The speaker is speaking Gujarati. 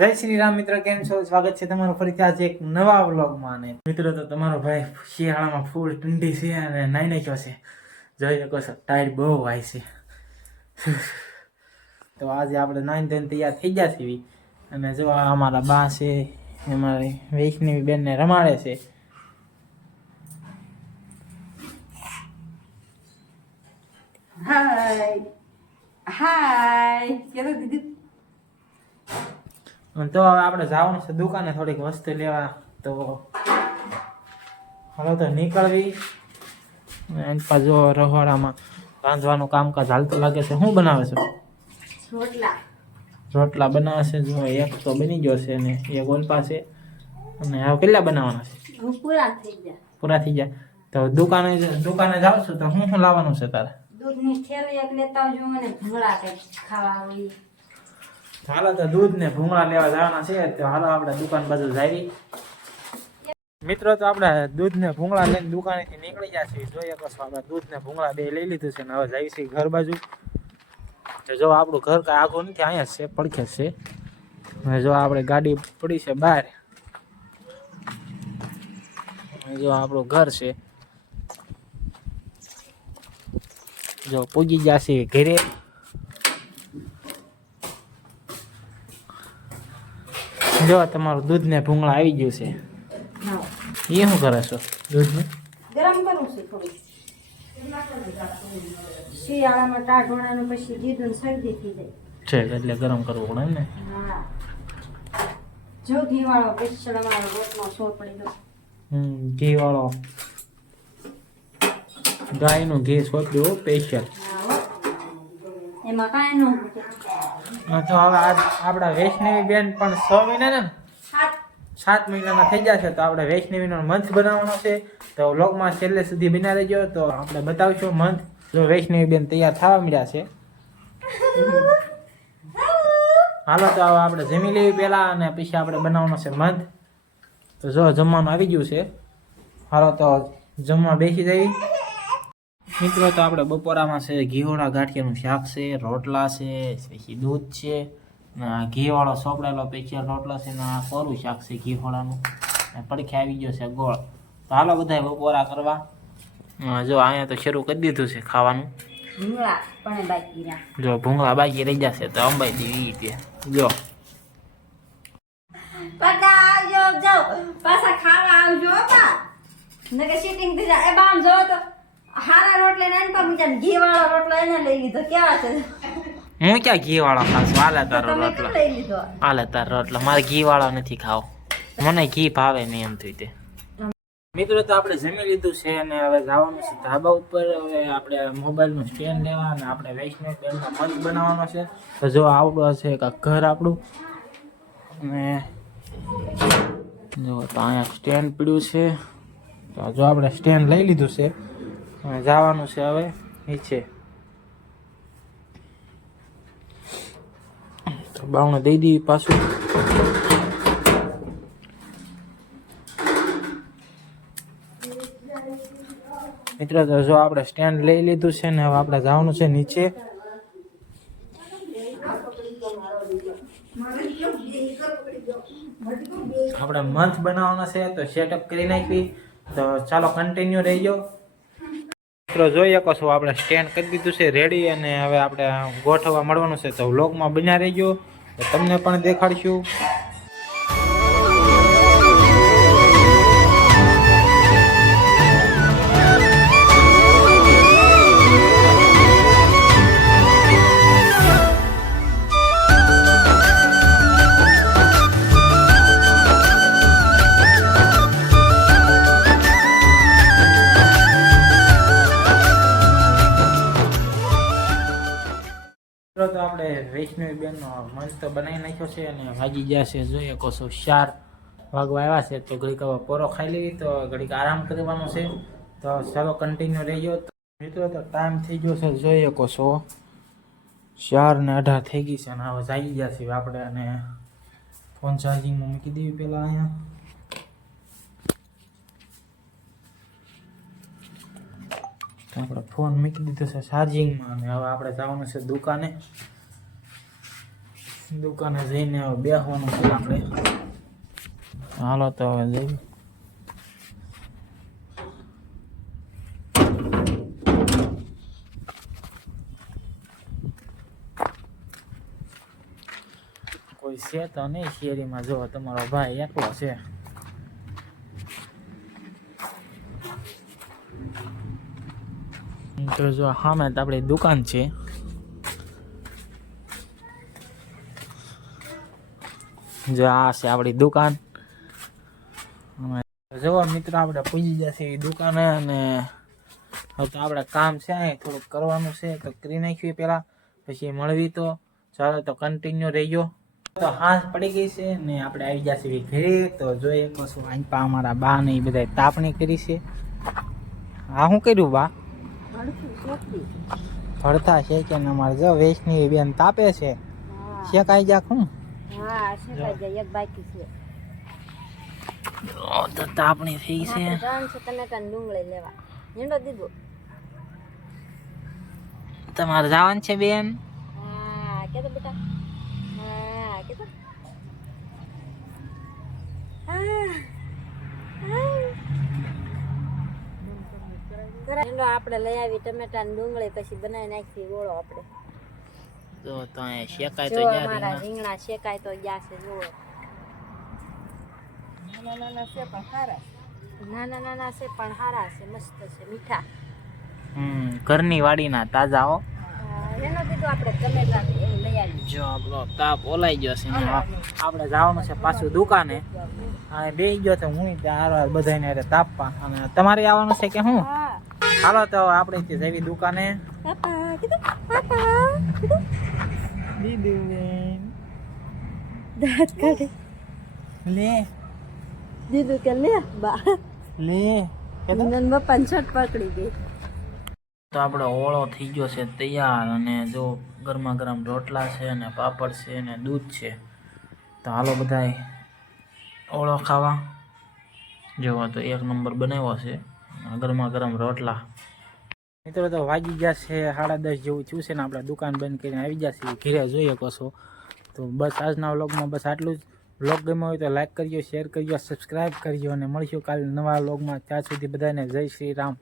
જય શ્રી રામ મિત્રો, કેમ છો? સ્વાગત છે તમારું ફરીથી આજે એક નવા વ્લોગમાં. અને મિત્રો તો તમારો ભાઈ શિયાળામાં ફૂલ ઠંડી છે અને નાઈ નાખ્યો છે. જોઈ શકો છો ટાયર બહુ વાય છે. તો આજે આપણે નાઈને ધોઈને તૈયાર થઈ ગયા છીએ અને જો અમારા બા છે અમારી વૈષ્ણવી બેનને રમાડે છે. હાય હાય કેતો દીદી. તો હવે આપણે જવાનું છે દુકાને થોડીક વસ્તુ લેવા. તો હવે તો નીકળવી. એની પાછો રહોડામાં રાંધવાનું કામકાજ હાલતું લાગે છે. શું બનાવે છે? રોટલા બનાવે છે. જો એક તો બની ગયો છે અને એક ઓલપા છે. અને હવે કેટલા બનાવવાના છે? પૂરા થઈ જાય તો દુકાને જાવ છું તો શું લાવવાનું છે તારે? દૂધની થેલી એક લેતા આવજો અને ભૂંગળા કંઈક ખાવા હોય. હાલો તો દૂધ ને ભૂંગળા લેવા જવાના છે. તો હાલો આપણે દુકાન બાજુ જઈએ. મિત્રો તો આપણે દૂધ ને ભૂંગળા લઈને દુકાનેથી નીકળી ગયા છીએ. જોઈએ કશું આપણે દૂધ ને ભૂંગળા બે લઈ લીધું છે ને હવે જઈએ છીએ ઘર બાજુ. તો જો આપણું ઘર કાંઈ આઘું નથી, અહીંયા છે પડખે છે. અને જો આપણે ગાડી પડી છે બહાર. જો આપણું ઘર છે. જો પૂજી જશે ઘરે. જો તમારું દૂધ ને ભૂંગળા આવી ગયું છે. એ શું કરે છો? દૂધ ને ગરમ કરું છું થોડું. શિયાળામાં ટાઢોણાનું પછી દીધું શરદી થઈ જાય છે એટલે ગરમ કરવું પડે ને. હા જો ઘી વાળો સ્પેશિયલ અમારો રોટનો સોર પડી ગયો. ઘી વાળો ગાયનું ઘી સોંપ્યું સ્પેશિયલ. એમાં કાંઈ ન મૂકે. તો હવે આપણા વૈષ્ણવી બેન પણ 6 મહિનાના ને 7 મહિનાના થઈ ગયા છે. તો આપણે વૈષ્ણવીનો મંથ બનાવવાનો છે. તો વ્લોગમાં છેલ્લે સુધી બના રહેજો તો આપણે બતાવીશું મંથ. જો વૈષ્ણવી બેન તૈયાર થવા મળ્યા છે. હાલો તો હવે આપણે જમી લેવી પહેલા અને પછી આપણે બનાવવાનો છે મંથ. તો જો જમવાનું આવી ગયું છે. હાલો તો જમવા બેસી જઈએ. મિત્રો તો આપણે બપોરામાં છે ઘીવાળા ગાંઠિયાનું શાક છે, રોટલા છે, પછી દૂધ છે, ઘીવાળો સોપડેલો સ્પેશિયલ રોટલા છે ને આ કોરું શાક છે ઘીવાળાનું. પડખે આવી ગયો છે ગોળ. તો હાલો બધા બપોરા કરવા. જો અહીંયા તો શરૂ કરી દીધું છે ખાવાનું. ભૂંગળા પણ બાકી રહ્યા. જો ભૂંગળા બાકી રહી જશે તો અંબાઈ દેવી તે. જો પાછા આવજો, જાઓ પાછા ખાવા આવજો બા. નકે સીટિંગ થઈ જાય. એ બામ જો તો હારા રોટલા ને એન પર મુજબ ઘી વાળો રોટલો એને લઈ લીધો. કેવા છે? હું ક્યાં ઘી વાળો ખાસ? હાલે તારો તમે કેમ રોટલો. લઈ લીધો? હાલે તારો રોટલો. મારે ઘી વાળો નથી ખાવો. મને ઘી ભાવે નહીં એમ થયું તે. મિત્રો તો આપણે જમી લીધું છે અને હવે જવાનું છે ધાબા ઉપર. હવે આપણે મોબાઈલનું સ્ટેન્ડ લેવા અને આપણે વૈષ્ણવ બેનનો મંચ બનાવવાનો છે. તો જો આવડું છે કાંક ઘર આપણું. અને જો તો અહીંયા સ્ટેન્ડ પડ્યું છે. તો જો આપણે સ્ટેન્ડ લઈ લીધું છે અને જવાનું છે હવે નીચે. તો બાવણું દઈ દીધી પાછું. મિત્રો તો જો આપણે સ્ટેન્ડ લઈ લીધું છે ને હવે આપણે જવાનું છે નીચે. આપણે મંથ બનાવવાના છે તો સેટઅપ કરી નાખી. તો ચાલો કન્ટિન્યુ રહીજો. મિત્રો જોઈ શકો છો આપણે સ્ટેન્ડ કરી દીધું છે રેડી. અને હવે આપણે ગોઠવવા મળવાનું છે. તો વ્લોગમાં બન્યા રહીજો તો તમને પણ દેખાડશું. તો આપણે વૈષ્ણવી બેનનો મંચ તો બનાવી નાખ્યો છે અને વાગી ગયા છે જોઈએ કહો 4 વાગવા આવ્યા છે. તો ઘડીક હવે પોરો ખાઈ લેવી તો ઘડીક આરામ કરવાનો છે. તો ચાલો કન્ટિન્યુ રહીજો. મિત્રો તો ટાઈમ થઈ ગયો છે જોઈએ કહો 4:18 થઈ ગઈ છે અને હવે જાગી ગયા છીએ આપણે. અને ફોન ચાર્જિંગમાં મૂકી દેવી પહેલાં અહીંયા. આપણે ફોન મૂકી દીધો છે ચાર્જિંગમાં અને હવે આપણે જવાનું છે દુકાને. દુકાને જઈને હવે બેસવાનું છે આપણે. હાલો તો હવે જઈએ. કોઈ છે તો નહીં શેરીમાં. જો તમારો ભાઈ એકલો છે. તો જો સામે તો આપણી દુકાન છે. જો આ છે આપણી દુકાન. જો મિત્રો આપણે પૂજી જશે એ દુકાને અને હવે તો આપણે કામ છે અહીં થોડુંક કરવાનું છે તો કરી નાખ્યું પેલા, પછી મળવી. તો ચાલો તો કન્ટિન્યુ રહીજો. તો હાથ પડી ગઈ છે ને આપણે આવી જશે ઘરે. તો જોઈએ કશું આંપા અમારા બા ને એ બધા તાપણી કરી છે. હા શું કર્યું બા? ભરતા છે કે અમારે જો વેચની બેન તાપે છે. શેકાઈ જા શું? હા શેકાઈ જાય, એક બાકી છે. તો તાપણી થઈ છે. ટમેટા ડુંગળી લેવા હીંડો દીધો. તમારે જવાનું છે બેન? હા કેતો બેટા, હા કેતો. આપણે લઈ આવી ટમેટા ને ડુંગળી, પછી બનાવી નાખી ગોળો આપણે. તો અહીં શેકાય તો જો જા અમારા રીંગણા શેકાય તો જાશે. જુઓ નાના છે પણ સારા, નાના છે પણ સારા છે, મસ્ત છે, મીઠા. ઘરની વાડીના તાજા હો. એનો દીધો આપણે ટમેટા એવું લઈ આવી. જો આપણો તાપ ઓલાઈ ગયો છે ને આપણે જવાનું છે પાછું દુકાને. અને બે ગયો તો હું ત્યાં બધાને તાપવા. અને તમારે આવવાનું છે કે હું? હાલો તો આપણે જવી દુકાને. પાપા કીધું, પાપા કીધું. દીધું બેન દાંત કાઢે. લે દીધું કે લે બા લે નન બપ્પાને છટ પકડી ગઈ. તો આપણો ઓળો થઈ ગયો છે તૈયાર. અને જો ગરમા ગરમ રોટલા છે અને પાપડ છે અને દૂધ છે. તો હાલો બધાય ઓળો ખાવા. જોવો તો એક નંબર બનાવ્યો છે ગરમા ગરમ રોટલા. મિત્રો તો વાગી ગયા છે 10:30 જેવું થયું છે ને આપણે દુકાન બંધ કરીને આવી ગયા છીએ ઘરે. જોઈએ કશો તો બસ આજના વ્લોગમાં બસ આટલું જ. વ્લોગ ગમ્યો હોય તો લાઈક કરજો, શેર કરજો, સબસ્ક્રાઈબ કરજો અને મળીશું કાલે નવા વ્લોગમાં. ત્યાં સુધી બધાને જય શ્રી રામ.